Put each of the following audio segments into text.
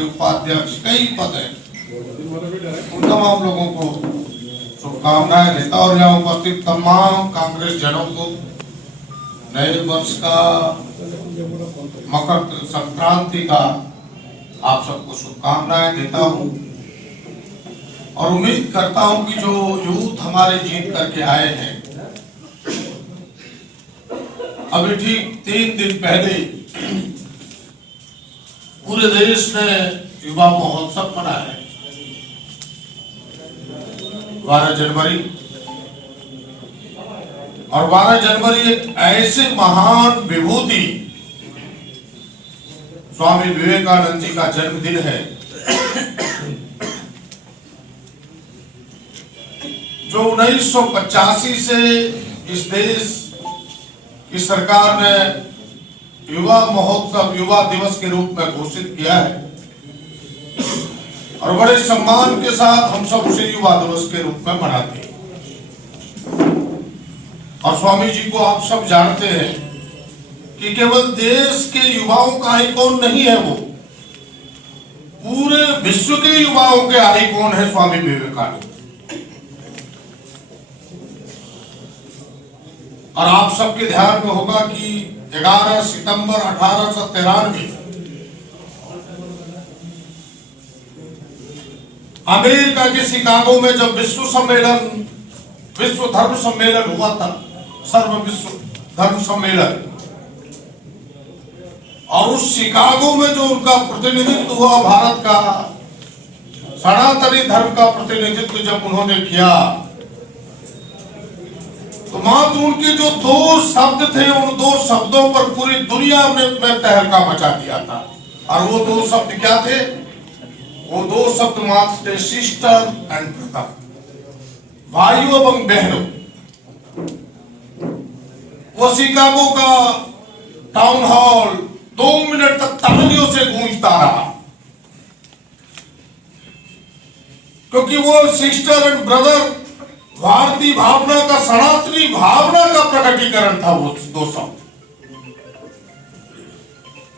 उपाध्यक्ष कई पद हैं, उन तमाम लोगों को शुभकामनाएं देता और यहाँ उपस्थित तमाम कांग्रेस जनों को नए वर्ष का, मकर संक्रांति का आप सबको शुभकामनाएं देता हूँ और उम्मीद करता हूँ कि जो यूथ हमारे जीत करके आए हैं, अभी ठीक 3 दिन पहले पूरे देश ने युवा महोत्सव मनाया 12 जनवरी। और 12 जनवरी एक ऐसे महान विभूति स्वामी विवेकानंद जी का जन्मदिन है जो 1985 से इस देश की सरकार ने युवा महोत्सव, युवा दिवस के रूप में घोषित किया है और बड़े सम्मान के साथ हम सब उसे युवा दिवस के रूप में मनाते हैं। और स्वामी जी को आप सब जानते हैं कि केवल देश के युवाओं का आइकॉन नहीं है, वो पूरे विश्व के युवाओं के आइकॉन है स्वामी विवेकानंद। और आप सबके ध्यान में होगा कि 11 सितंबर 1893 अमेरिका के शिकागो में जब विश्व धर्म सम्मेलन हुआ था, सर्व विश्व धर्म सम्मेलन, और उस शिकागो में जो उनका प्रतिनिधित्व हुआ भारत का, सनातनी धर्म का प्रतिनिधित्व जब उन्होंने किया, तो मात्र उनके जो 2 शब्द थे, उन 2 शब्दों पर पूरी दुनिया में तहलका मचा दिया था। और वो 2 शब्द क्या थे? वो 2 शब्द मात्र थे, सिस्टर एंड ब्रदर, भाइयों एवं बहनों। वो शिकागो का टाउन हॉल 2 मिनट तक तालियों से गूंजता रहा, क्योंकि वो सिस्टर एंड ब्रदर भारतीय भावना का, सनातनी भावना का प्रकटीकरण था वो 2 शब्द।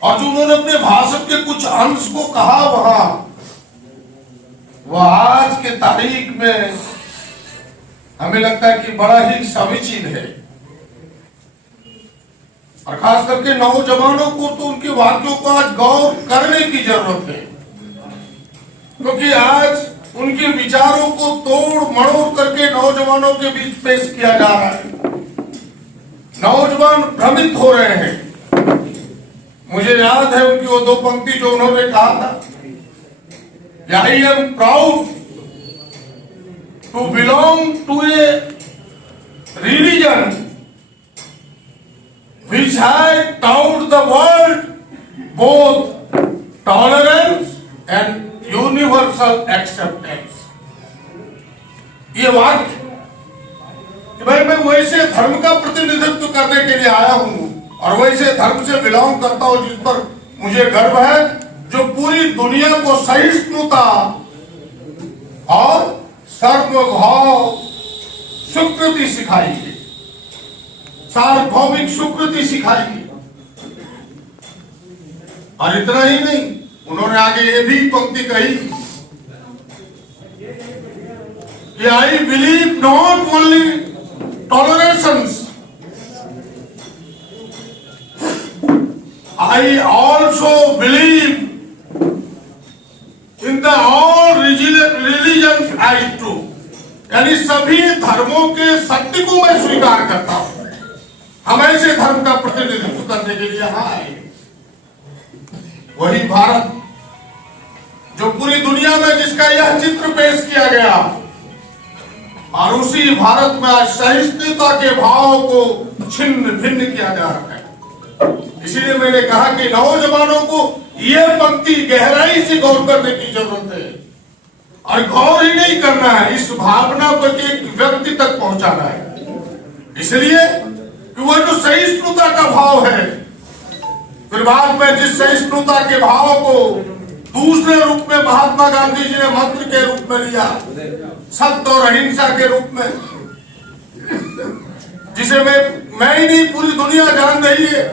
और जो उन्होंने अपने भाषण के कुछ अंश को कहा वहां, वह आज के तारीख में हमें लगता है कि बड़ा ही समीचीन है। और खास करके नौजवानों को तो उनके वाक्यों को आज गौर करने की जरूरत है, क्योंकि आज उनके विचारों को तोड़ मड़ोड़ करके नौजवानों के बीच पेश किया जा रहा है। नौजवान भ्रमित हो रहे हैं। मुझे याद है उनकी वो 2 पंक्ति जो उन्होंने कहा था, I am proud to belong to a religion which had taught the world both tolerance and universal acceptance। ये वाक्य कि भाई मैं वैसे धर्म का प्रतिनिधित्व करने के लिए आया हूं और वैसे धर्म से बिलोंग करता हूं जिस पर मुझे गर्व है, जो पूरी दुनिया को सहिष्णुता और सर्वभाव स्वीकृति सिखाई है, सार्वभौमिक स्वीकृति सिखाई। और इतना ही नहीं, उन्होंने आगे ये भी पंक्ति कही कि I believe not only tolerations, I also believe in the all religions as true. यानी सभी धर्मों के सत्य को मैं स्वीकार करता हूं। हम ऐसे धर्म का प्रतिनिधित्व करने के लिए यहाँ आए। वही भारत जो पूरी दुनिया में जिसका यह चित्र पेश किया गया, और उसी भारत में आज सहिष्णुता के भाव को छिन्न भिन्न किया जा रहा है। इसीलिए मैंने कहा कि नौजवानों को यह पंक्ति गहराई से गौर करने की जरूरत है, और गौर ही नहीं करना है, इस भावना को एक व्यक्ति तक पहुंचाना है। इसलिए वह जो सहिष्णुता का भाव है, फिर बाद में जिस सहिष्णुता के भाव को दूसरे रूप में महात्मा गांधी जी ने मंत्र के रूप में लिया, सत्य और अहिंसा के रूप में, जिसे मैं ही नहीं पूरी दुनिया जान रही है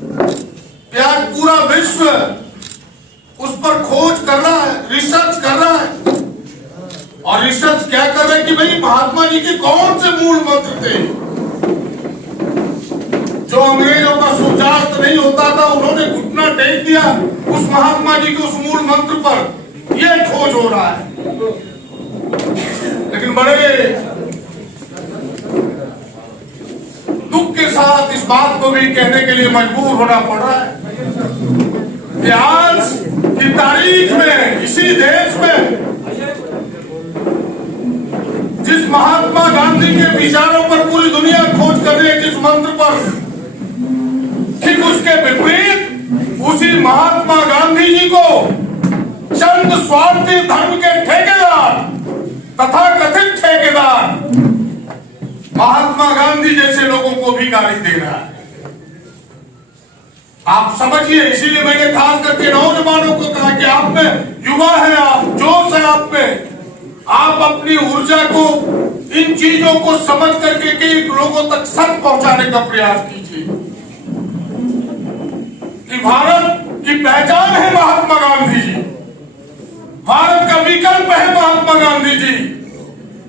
कि आज पूरा विश्व उस पर खोज कर रहा है, रिसर्च कर रहा है। और रिसर्च क्या कर रहे हैं कि भाई महात्मा जी के कौन से मूल मंत्र थे जो अंग्रेजों का सूर्यास्त नहीं होता था, उन्होंने घुटना टेक दिया उस महात्मा जी के उस मूल मंत्र पर। यह खोज हो रहा है। लेकिन बड़े दुख के साथ इस बात को भी कहने के लिए मजबूर होना पड़ रहा है कि आज की तारीख में इसी देश में जिस महात्मा गांधी के विचारों पर पूरी दुनिया खोज कर रही है, जिस मंत्र पर, ठीक उसके विपरीत उसी महात्मा गांधी जी को चंद स्वार्थी धर्म के ठेकेदार, तथा कथित ठेकेदार महात्मा गांधी जैसे लोगों को भी गाली दे रहा है। आप समझिए, इसीलिए मैंने खास करके नौजवानों को कहा कि आप में युवा है, आप जोश है आप में, आप अपनी ऊर्जा को इन चीजों को समझ करके कि लोगों तक सच पहुंचाने का प्रयास कीजिए कि भारत की पहचान है महात्मा गांधी जी, भारत का विकल्प है महात्मा गांधी जी,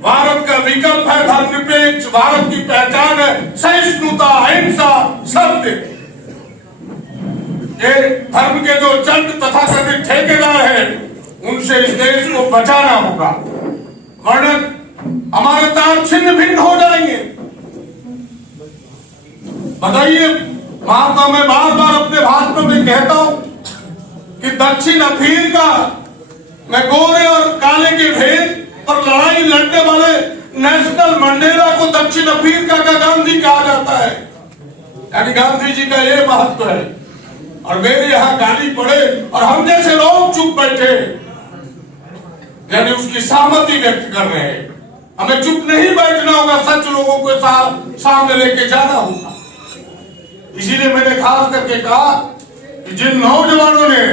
भारत का विकल्प है धर्मनिरपेक्ष, भारत की पहचान है सहिष्णुता, अहिंसा, सत्य। ये धर्म के जो चंद तथा कथित ठेकेदार है, उनसे इस देश को बचाना होगा, वरना हमारे तार छिन्न भिन्न हो जाएंगे। बताइए, महात्मा मैं बार बार अपने भाषण में कहता हूं कि दक्षिण अफ्रीका में गोरे और काले के भेद पर लड़ाई लड़ने वाले नेशनल मंडेला को दक्षिण अफ्रीका का गांधी कहा जाता है। यानी गांधी जी का ये महत्व है। और मेरे यहाँ गाली पड़े और हम जैसे लोग चुप बैठे, यानी उसकी सहमति व्यक्त कर रहे हैं। हमें चुप नहीं बैठना होगा, सच लोगों को सामने लेके जाना होगा। इसीलिए मैंने खास करके कहा कि जिन नौजवानों ने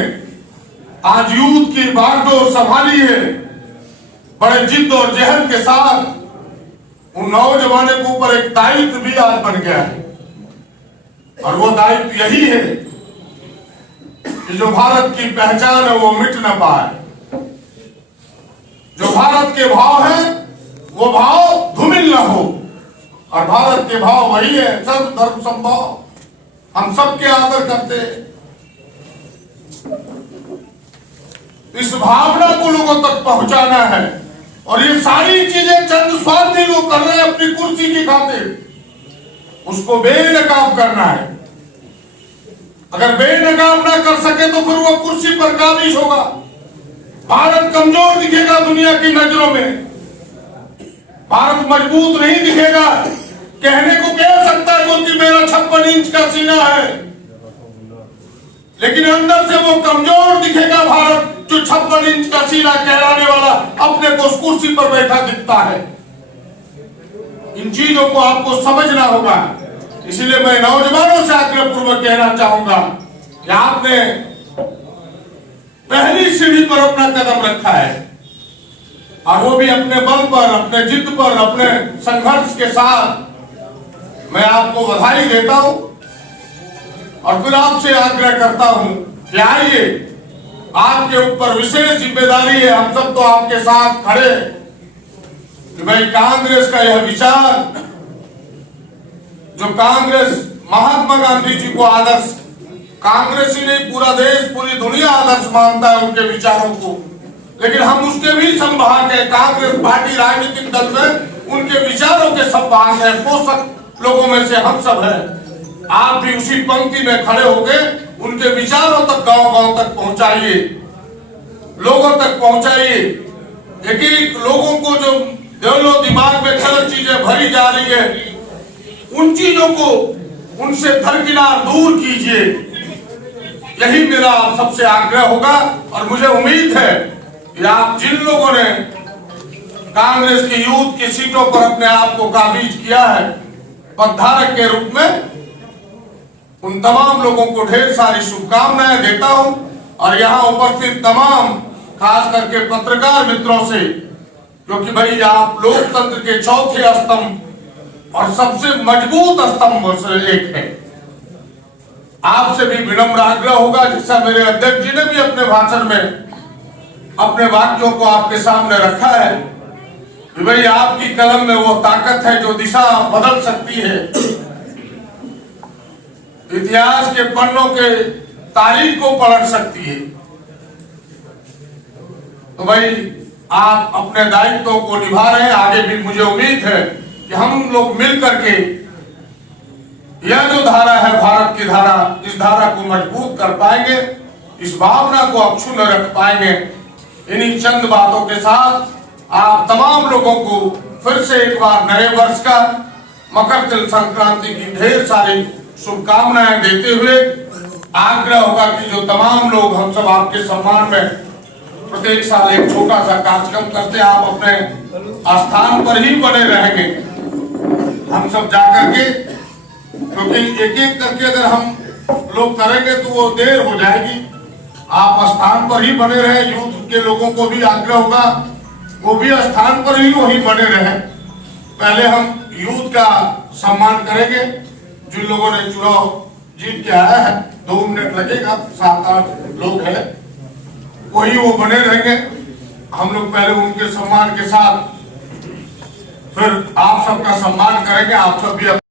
आज यूथ की बागडोर संभाली है बड़े जिद और जहद के साथ, उन नौजवानों के ऊपर एक दायित्व भी आज बन गया है। और वो दायित्व यही है कि जो भारत की पहचान है वो मिट न पाए, जो भारत के भाव है वो भाव धूमिल न हो। और भारत के भाव वही है सर्व धर्म संभाव, हम सबके आदर करते हैं। इस भावना को लोगों तक पहुंचाना है। और ये सारी चीजें चंद स्वार्थी लोग कर रहे हैं अपनी कुर्सी की खातिर, उसको बेनकाब करना है। अगर बेनकाब ना कर सके तो फिर वो कुर्सी पर काबिज होगा। भारत कमजोर दिखेगा दुनिया की नजरों में, भारत मजबूत नहीं दिखेगा। कहने को कह सकता है क्योंकि मेरा 56 इंच का सीना है, लेकिन अंदर से वो कमजोर दिखेगा भारत जो 56 इंच का सीना कहलाने वाला अपने को उस कुर्सी पर बैठा दिखता है। इन चीजों को आपको समझना होगा। इसलिए मैं नौजवानों से आग्रह पूर्वक कहना चाहूंगा कि आपने पहली सीढ़ी पर अपना कदम रखा है, और वो भी अपने बल पर, अपने जिद पर, अपने संघर्ष के साथ। मैं आपको बधाई देता हूं और फिर आपसे आग्रह करता हूं कि आइए, आपके ऊपर विशेष जिम्मेदारी है। हम सब तो आपके साथ खड़े कि भाई कांग्रेस का यह विचार, जो कांग्रेस महात्मा गांधी जी को आदर्श, कांग्रेस ही नहीं पूरा देश पूरी दुनिया आदर्श मानता है उनके विचारों को, लेकिन हम उसके भी संभाग है। कांग्रेस पार्टी राजनीतिक दल में उनके विचारों के संभाग है, पोषक लोगों में से हम सब हैं। आप भी उसी पंक्ति में खड़े होके उनके विचारों तक गांव-गांव तक पहुंचाइए, लोगों तक पहुंचाइए। एक एक लोगों को जो दिमाग में गलत चीजें भरी जा रही है, उन चीजों को उनसे दरकिनार दूर कीजिए। यही मेरा आप सबसे आग्रह होगा। और मुझे उम्मीद है कि आप जिन लोगों ने कांग्रेस की यूथ की सीटों पर अपने आप को काबिज किया है पदधारक के रूप में, उन तमाम लोगों को ढेर सारी शुभकामनाएं देता हूं। और यहाँ उपस्थित तमाम खास करके पत्रकार मित्रों से, क्योंकि भाई आप लोकतंत्र के चौथे स्तंभ और सबसे मजबूत स्तंभ से एक है। आपसे भी विनम्र आग्रह होगा, जैसा मेरे अध्यक्ष जी ने भी अपने भाषण में अपने वाक्यों को आपके सामने रखा है कि भाई आपकी कलम में वो ताकत है जो दिशा बदल सकती है, इतिहास के पन्नों के तारीख को पलट सकती है। तो भाई आप अपने दायित्वों को निभा रहे हैं। आगे भी मुझे उम्मीद है कि हम लोग मिल करके यह जो धारा है, भारत की धारा, इस धारा को मजबूत कर पाएंगे, इस भावना को अक्षुण्ण रख पाएंगे। इन्हीं चंद बातों के साथ आप तमाम लोगों को फिर से एक बार नए वर्ष का, मकर तिल संक्रांति की ढेर सारी शुभकामनाएं देते हुए आग्रह होगा कि जो तमाम लोग हम सब आपके सम्मान में प्रत्येक साल एक छोटा सा कार्यक्रम करते हैं, आप अपने स्थान पर ही बने रहेंगे। हम सब जाकर के, क्योंकि एक एक करके अगर हम लोग करेंगे तो वो देर हो जाएगी। आप स्थान पर ही बने रहे। यूथ के लोगों को भी आग्रह होगा वो भी स्थान पर ही वही बने रहे। पहले हम यूथ का सम्मान करेंगे। जिन लोगों ने चुनाव जीत के आया है, 2 मिनट लगेगा, 7-8 लोग हैं, वही वो बने रहेंगे। हम लोग पहले उनके सम्मान के साथ फिर आप सबका सम्मान करेंगे। आप सब भी